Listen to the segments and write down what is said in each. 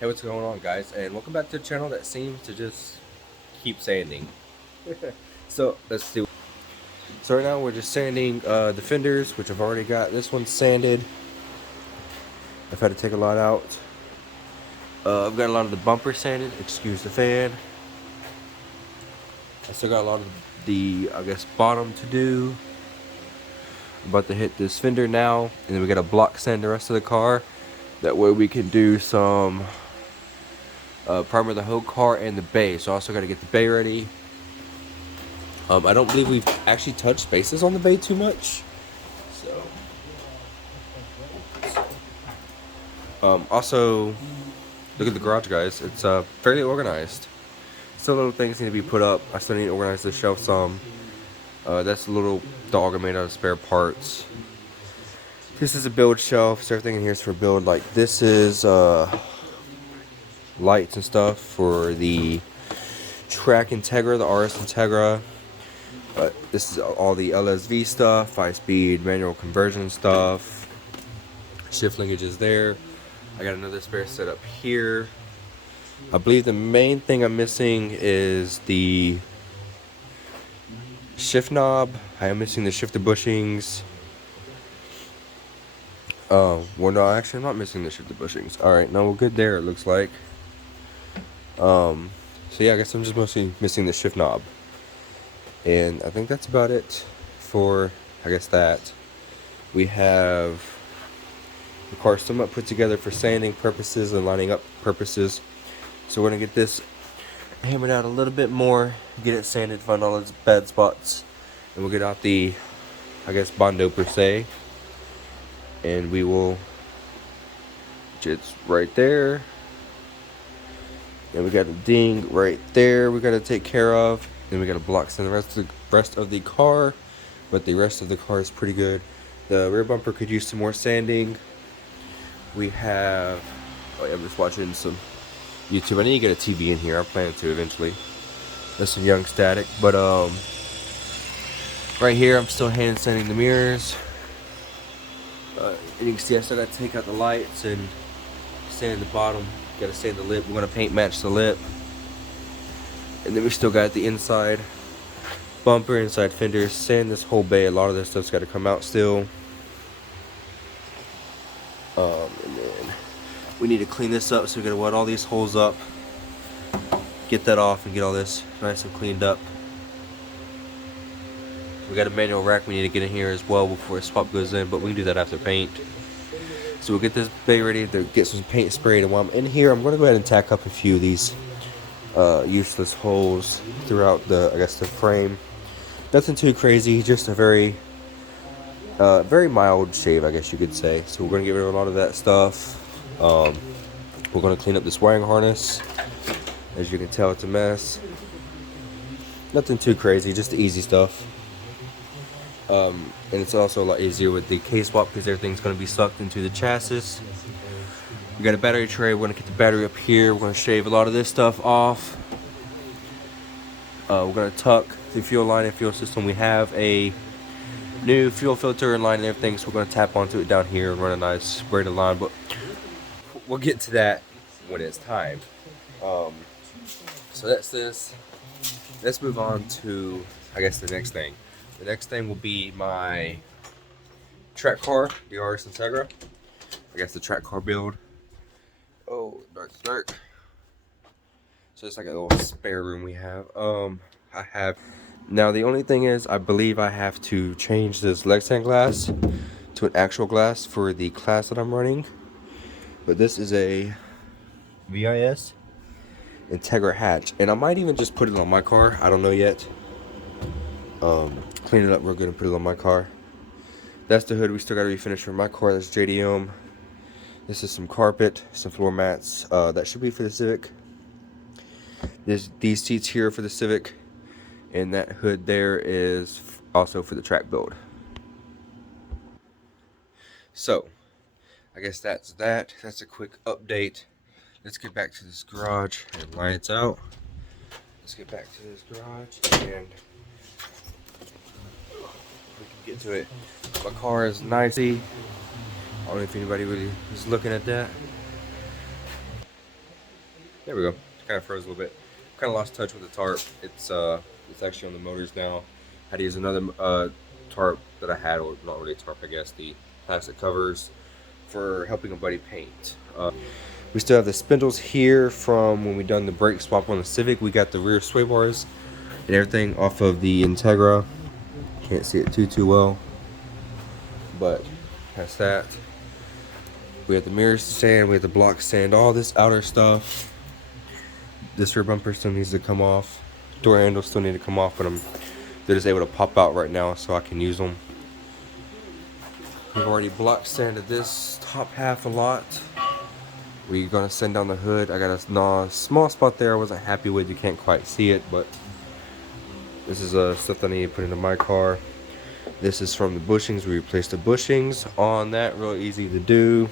Hey, what's going on, guys? And welcome back to the channel that seems to just keep sanding. So let's see. So right now we're just sanding the fenders, which I've already got this one sanded. I've had to take a lot out. I've got a lot of the bumper sanded. Excuse the fan. I still got a lot of the, I guess, bottom to do. I'm about to hit this fender now, and then we got to block sand the rest of the car. That way we can do some primer the whole car and the bay. So I also got to get the bay ready. I don't believe we've actually touched spaces on the bay too much. So, also, look at the garage, guys. It's fairly organized. Still little things need to be put up. I still need to organize the shelf some. That's a little dog I made out of spare parts. This is a build shelf, so everything in here is for build. Like this is lights and stuff for the track Integra, the RS Integra. This is all the LSV stuff, 5-speed manual conversion stuff. Shift linkages there. I got another spare set up here. I believe the main thing I'm missing is the shift knob. I am missing the shifter bushings. Well, no, actually, I'm not missing the shifter bushings. Alright, now we're good there, it looks like. So yeah, I guess I'm just mostly missing the shift knob. And I think that's about it for, I guess, that. We have the car somewhat put together for sanding purposes and lining up purposes. So we're going to get this hammered out a little bit more, get it sanded, find all its bad spots, and we'll get out the, I guess, Bondo per se. And we will, it's right there. And we got a ding right there we got to take care of. Then we got to block sand the rest of the car, but the rest of the car is pretty good. The rear bumper could use some more sanding. We have, oh yeah, I'm just watching some YouTube. I need to get a TV in here. I'm planning to eventually. There's some young static, but right here I'm still hand sanding the mirrors. And you can see I still got to take out the lights and sand the bottom. Got to sand the lip. We're gonna paint match the lip. And then we still got the inside bumper, inside fenders, sand this whole bay. A lot of this stuff's got to come out still. And then we need to clean this up, so we got to wet all these holes up, get that off, and get all this nice and cleaned up. We got a manual rack we need to get in here as well before a swap goes in, but we can do that after paint. So we'll get this bay ready to get some paint sprayed, and while I'm in here, I'm going to go ahead and tack up a few of these useless holes throughout the, I guess, the frame. Nothing too crazy, just a very mild shave, I guess you could say. So we're going to get rid of a lot of that stuff. We're going to clean up this wiring harness. As you can tell, it's a mess. Nothing too crazy, just the easy stuff. And it's also a lot easier with the K-swap because everything's going to be sucked into the chassis. We got a battery tray. We're going to get the battery up here. We're going to shave a lot of this stuff off. We're going to tuck the fuel line and fuel system. We have a new fuel filter and line and everything, so we're going to tap onto it down here and run a nice braided line, but we'll get to that when it's time. So that's this. Let's move on to, I guess, the next thing. The next thing will be my track car, the RS Integra. I guess the track car build. Oh, dark. So it's like a little spare room we have. I have, now the only thing is, I believe I have to change this Lexan glass to an actual glass for the class that I'm running. But this is a VIS Integra hatch, and I might even just put it on my car. I don't know yet. Clean it up real good and put it on my car. That's the hood we still got to be finished for my car. That's JDM. This is some carpet, some floor mats. That should be for the Civic. These seats here for the Civic, and that hood there is also for the track build. So, I guess that's that. That's a quick update. Let's get back to this garage and lights out. Let's get back to this garage and we can get to it. My car is nicey. I don't know if anybody really is looking at that. There we go. Kind of froze a little bit. Kind of lost touch with the tarp. It's actually on the motors now. Had to use another tarp that I had, or not really a tarp, I guess, the plastic covers for helping a buddy paint. We still have the spindles here from when we done the brake swap on the Civic. We got the rear sway bars and everything off of the Integra. Can't see it too well, but that's that. We have the mirrors to sand, we have the block sand, all this outer stuff. This rear bumper still needs to come off. Door handles still need to come off, but they're just able to pop out right now so I can use them. We've already block sanded this top half a lot. We're gonna sand down the hood. I got a small spot there I wasn't happy with. You can't quite see it, but this is stuff that I need to put into my car. This is from the bushings. We replaced the bushings on that. Real easy to do.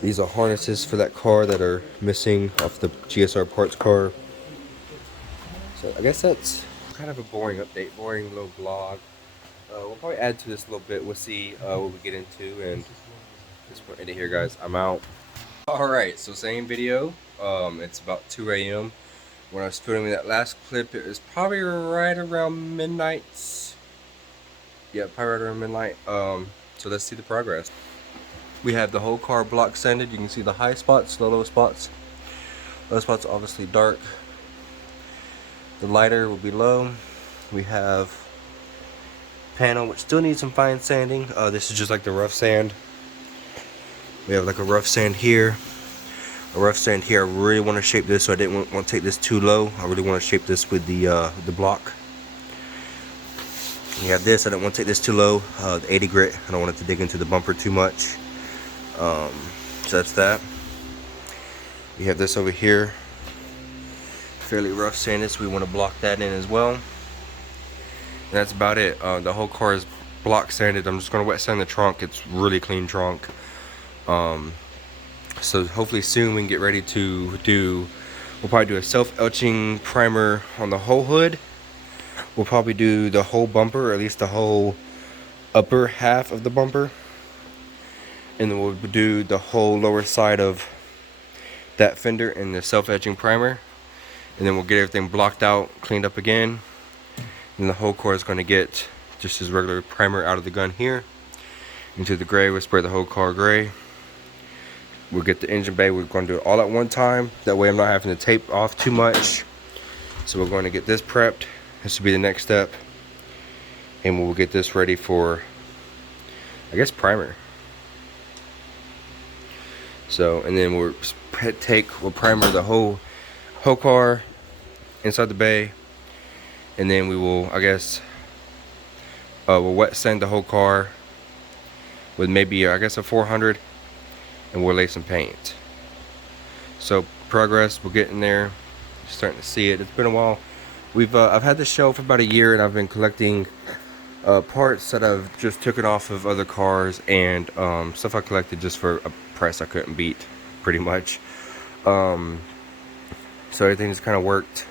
These are harnesses for that car that are missing off the GSR parts car. So I guess that's kind of a boring update, boring little vlog. We'll probably add to this a little bit. We'll see what we get into, and just want to end it here, guys. I'm out. Alright, so same video. It's about 2 a.m. When I was filming that last clip, it was probably right around midnight. Yeah, probably right around midnight. So let's see the progress. We have the whole car block sanded. You can see the high spots, the low spots. Low spots obviously dark. The lighter will be low. We have panel, which still needs some fine sanding. This is just like the rough sand. We have like a rough sand here. A rough sand here. I really want to shape this, so I didn't want to take this too low. I really want to shape this with the block. We have this. I don't want to take this too low. The 80 grit. I don't want it to dig into the bumper too much. So that's that. We have this over here. Fairly rough sanded, so we want to block that in as well. And that's about it. The whole car is block sanded. I'm just going to wet sand the trunk. It's really clean trunk. So hopefully soon we can get ready to we'll probably do a self-etching primer on the whole hood. We'll probably do the whole bumper, or at least the whole upper half of the bumper. And then we'll do the whole lower side of that fender in the self-etching primer. And then we'll get everything blocked out, cleaned up again. And the whole car is going to get just as regular primer out of the gun here. Into the gray, we'll spray the whole car gray. We'll get the engine bay. We're going to do it all at one time. That way I'm not having to tape off too much. So we're going to get this prepped. This will be the next step. And we'll get this ready for, I guess, primer. So, and then we'll primer the whole car inside the bay. And then we will, I guess, we'll wet sand the whole car with maybe, I guess, a 400. And we'll lay some paint. So progress, we're getting there. Starting to see it. It's been a while. I've had this show for about a year, and I've been collecting parts that I've just taken off of other cars, and stuff I collected just for a price I couldn't beat, pretty much. So everything just kind of worked.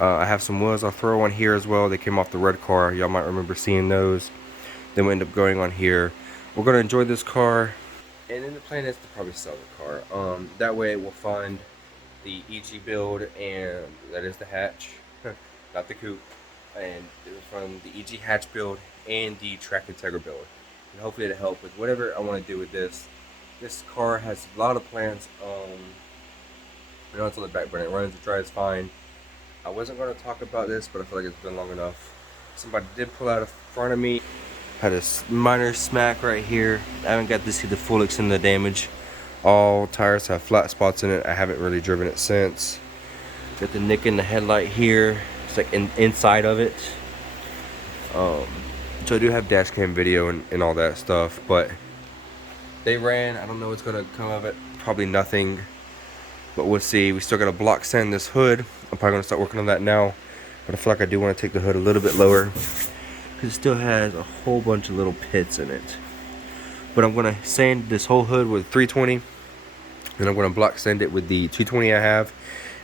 I have some wheels. I'll throw on here as well. They came off the red car. Y'all might remember seeing those. Then we end up going on here. We're gonna enjoy this car. And then the plan is to probably sell the car. That way we'll find the EG build, and that is the hatch, not the coupe. And we'll find the EG hatch build and the track Integra build. And hopefully it'll help with whatever I want to do with this. This car has a lot of plans. I know it's on the back burner. It runs, it drives fine. I wasn't going to talk about this, but I feel like it's been long enough. Somebody did pull out in front of me. Had a minor smack right here. I haven't got to see the full extent of the damage. All tires have flat spots in it. I haven't really driven it since. Got the nick in the headlight here. It's like inside of it. So I do have dash cam video and all that stuff, but they ran. I don't know what's gonna come of it. Probably nothing, but we'll see. We still gotta block sand this hood. I'm probably gonna start working on that now, but I feel like I do want to take the hood a little bit lower, because it still has a whole bunch of little pits in it. But I'm going to sand this whole hood with 320, and I'm going to block sand it with the 220 I have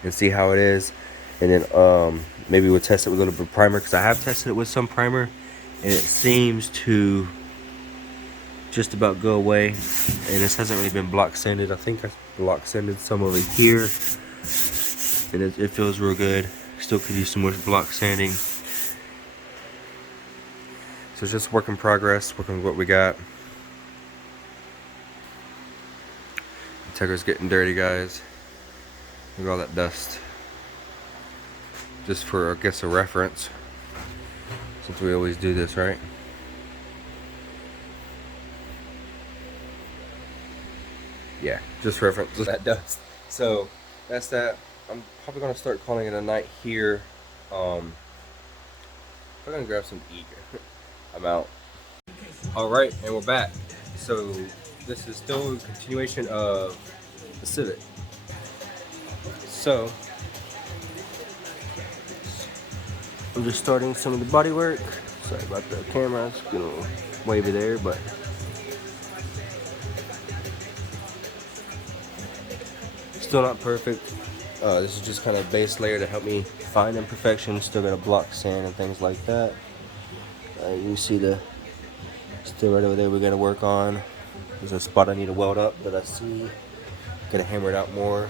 and see how it is. And then maybe we'll test it with a little bit of primer, because I have tested it with some primer and it seems to just about go away, and this hasn't really been block sanded. I think I block sanded some over here, and it feels real good. Still could use some more block sanding. So it's just work in progress, working with what we got. Integra's getting dirty, guys. Look at all that dust. Just for, I guess, a reference, since we always do this, right? Yeah, just reference that dust. So that's that. I'm probably gonna start calling it a night here. I'm gonna grab some to eat. I'm out. All right, and we're back. So this is still a continuation of the Civic. So I'm just starting some of the body work. Sorry about the camera, it's getting a little wavy there, but still not perfect. This is just kind of base layer to help me find imperfections. Still got a block sand and things like that. You see the still right over there we got to work on. There's a spot I need to weld up that I see. Gotta hammer it out more.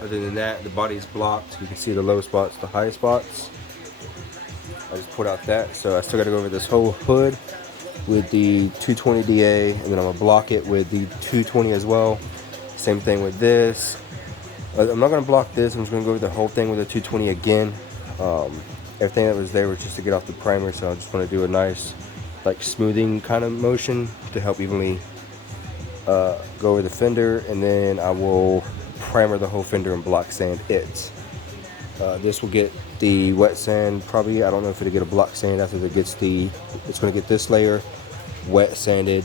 Other than that, the body's blocked. You can see the low spots, the high spots. I just pulled out that, so I still got to go over this whole hood with the 220 DA, and then I'm gonna block it with the 220 as well. Same thing with this. I'm not gonna block this. I'm just gonna go over the whole thing with the 220 again. Everything that was there was just to get off the primer, so I just want to do a nice, like, smoothing kind of motion to help evenly go over the fender, and then I will primer the whole fender and block sand it. This will get the wet sand, probably, I don't know if it'll get a block sand after it gets it's going to get this layer wet sanded,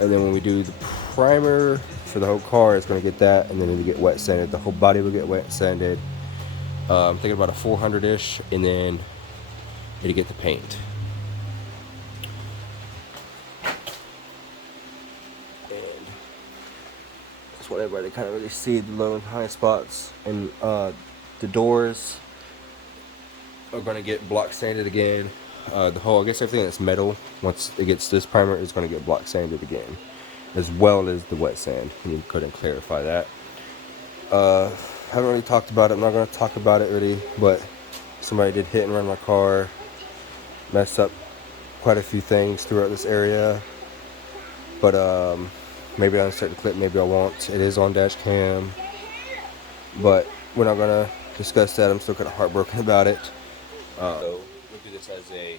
and then when we do the primer for the whole car, it's going to get that, and then it'll get wet sanded. The whole body will get wet sanded. I'm thinking about a 400-ish, and then it'll get the paint. And that's what everybody kind of really see, the low and high spots. And the doors are going to get block sanded again. The whole, I guess everything that's metal, once it gets this primer, is going to get block sanded again, as well as the wet sand. Let me go ahead and clarify that. Haven't really talked about it. I'm not going to talk about it really, but somebody did hit and run my car, messed up quite a few things throughout this area. But maybe I'll insert the clip, maybe I won't. It is on dash cam, but we're not going to discuss that. I'm still kind of heartbroken about it. So we'll do this as a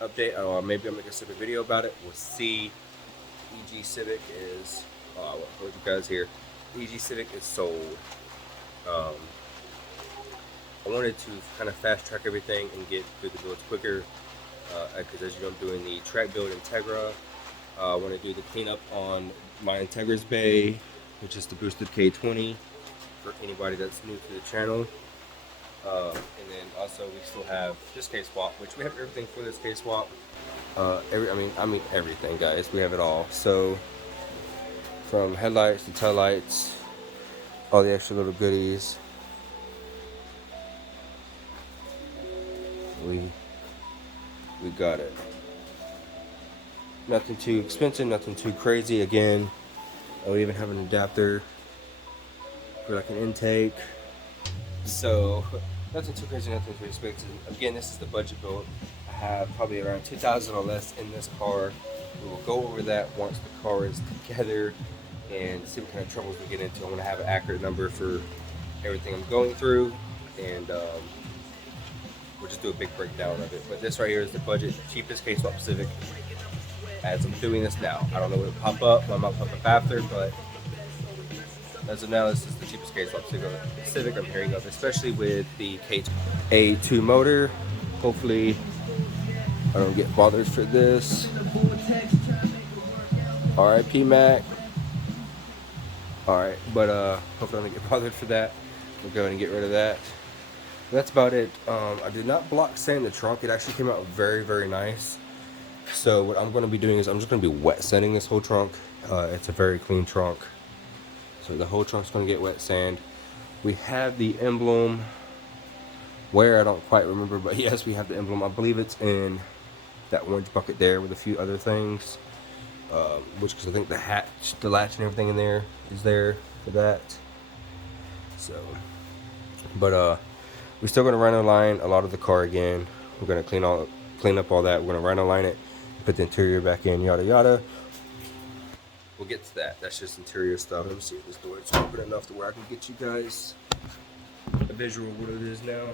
update, or maybe I'll make a separate video about it. We'll see. EG Civic is, what you guys here? EG Civic is sold. I wanted to kind of fast track everything and get through the builds quicker, because as you know, I'm doing the track build Integra. I want to do the cleanup on my Integra's bay, which is the boosted K20 for anybody that's new to the channel. And then also we still have this K-swap, which we have everything for this K-swap. I mean everything, guys. We have it all. So from headlights to taillights, all the extra little goodies. We got it. Nothing too expensive, nothing too crazy. Again, we even have an adapter for like an intake. So nothing too crazy, nothing too expensive. Again, this is the budget build. I have probably around 2,000 or less in this car. We will go over that once the car is together and see what kind of troubles we get into. I want to have an accurate number for everything I'm going through, and we'll just do a big breakdown of it. But this right here is the budget cheapest K-swap Civic. As I'm doing this now, I don't know what will pop up. I might pop up after, but as of now, this is the cheapest K-swap Civic I'm hearing of, especially with the A2 motor. Hopefully, I don't get bothered for this. RIP Mac. Alright, but hopefully I don't get bothered for that. We'll go ahead and get rid of that. That's about it. I did not block sand the trunk. It actually came out very, very nice. So what I'm going to be doing is I'm just going to be wet sanding this whole trunk. It's a very clean trunk. So the whole trunk's going to get wet sand. We have the emblem. Where, I don't quite remember, but yes, we have the emblem. I believe it's in that orange bucket there with a few other things. which because I think the latch and everything in there is there for that. So, but we're still gonna rhino line a lot of the car again. We're gonna clean up all that. We're gonna rhino line it, put the interior back in, yada yada. We'll get to that. That's just interior stuff. Let me see if this door is open enough to where I can get you guys a visual of what it is now.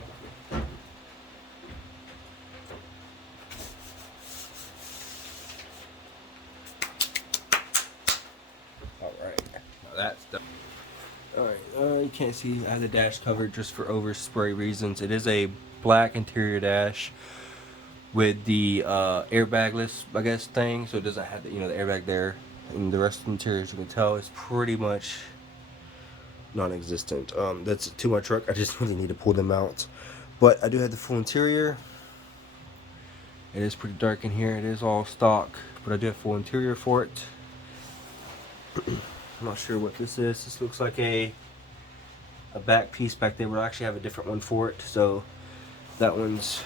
Alright, now that's done. Alright, you can't see, I had the dash covered just for overspray reasons. It is a black interior dash with the airbagless, I guess, thing, so it doesn't have the, the airbag there. And the rest of the interior, as you can tell, is pretty much non-existent. That's to my truck. I just really need to pull them out. But I do have the full interior. It is pretty dark in here. It is all stock, but I do have full interior for it. I'm not sure what this is. This looks like a back piece back there. We'll actually have a different one for it. So that one's.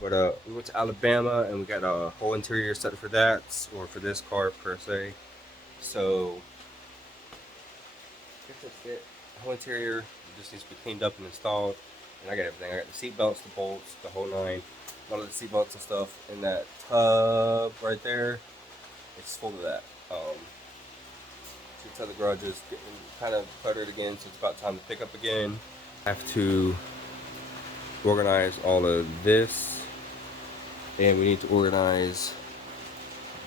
But we went to Alabama and we got a whole interior set for that, or for this car per se. So I guess that's it. The whole interior just needs to be cleaned up and installed. And I got everything. I got the seat belts, the bolts, the whole nine. All of the seat belts and stuff in that tub right there. It's full of that. You can tell the garage is getting kind of cluttered again, so it's about time to pick up again. I have to organize all of this. And we need to organize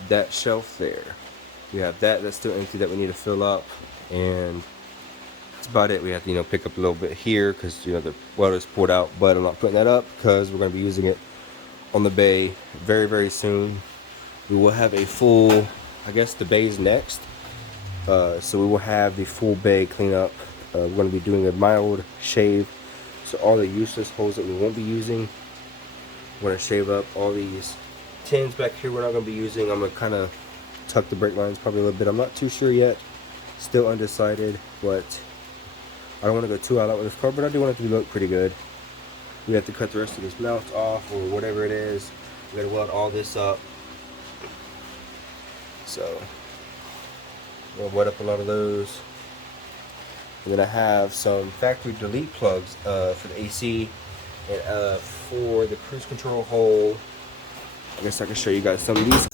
that shelf there. We have that's still empty that we need to fill up, and that's about it. We have to pick up a little bit here because the welder's pulled out, but I'm not putting that up because we're going to be using it on the bay very, very soon. We will have a full, I guess the bay's next, so we will have the full bay cleanup. We're going to be doing a mild shave, so all the useless holes that we won't be using, we're going to shave up. All these tins back here we're not going to be using. I'm going to kind of tuck the brake lines probably a little bit. I'm not too sure yet. Still undecided, but I don't want to go too all out with this car, but I do want it to look pretty good. We have to cut the rest of this mount off or whatever it is. We got to weld all this up. So we'll wet up a lot of those. And then I have some factory delete plugs for the AC. And for the cruise control hole, I guess I can show you guys some of these